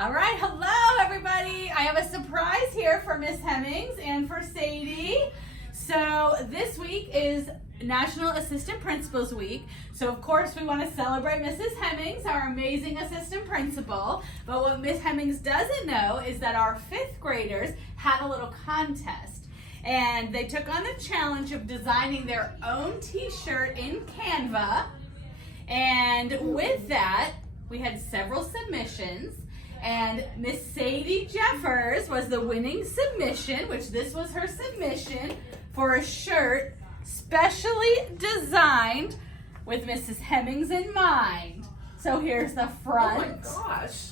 All right, hello everybody. I have a surprise here for Miss Hemings and for Sadie. So this week is National Assistant Principals Week. So of course we want to celebrate Mrs. Hemings, our amazing assistant principal. But what Miss Hemings doesn't know is that our fifth graders had a little contest. And they took on the challenge of designing their own t-shirt in Canva. And with that, we had several submissions. And Miss Sadie Jeffers was the winning submission, which this was her submission for a shirt specially designed with Mrs. Hemings in mind. So here's the front. Oh my gosh.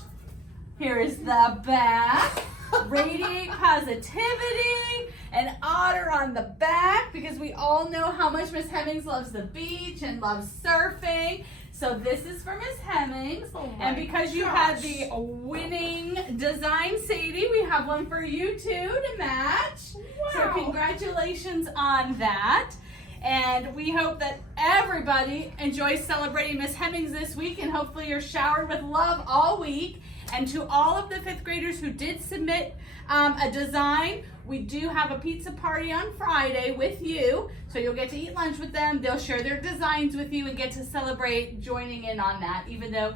Here is the back. Radiate positivity and otter on the back, because we all know how much Miss Hemings loves the beach and loves surfing. So this is for Miss Hemings. Oh and because you had the winning design, Sadie, we have one for you too to match. Wow. So congratulations on that. And we hope that everybody enjoys celebrating Miss Hemings this week, and hopefully you're showered with love all week. And to all of the fifth graders who did submit a design, we do have a pizza party on Friday with you. So you'll get to eat lunch with them. They'll share their designs with you and get to celebrate joining in on that, even though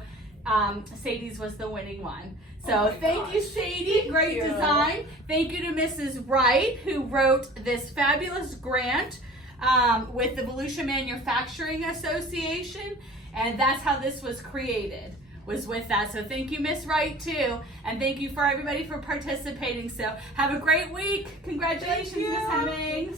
Sadie's was the winning one. So thank you, Sadie. Great design. Thank you to Mrs. Wright, who wrote this fabulous grant with the Volusia Manufacturing Association. And that's how this was created, was with that. So thank you, Miss Wright, too. And thank you for everybody for participating. So have a great week. Congratulations, Miss Hemings.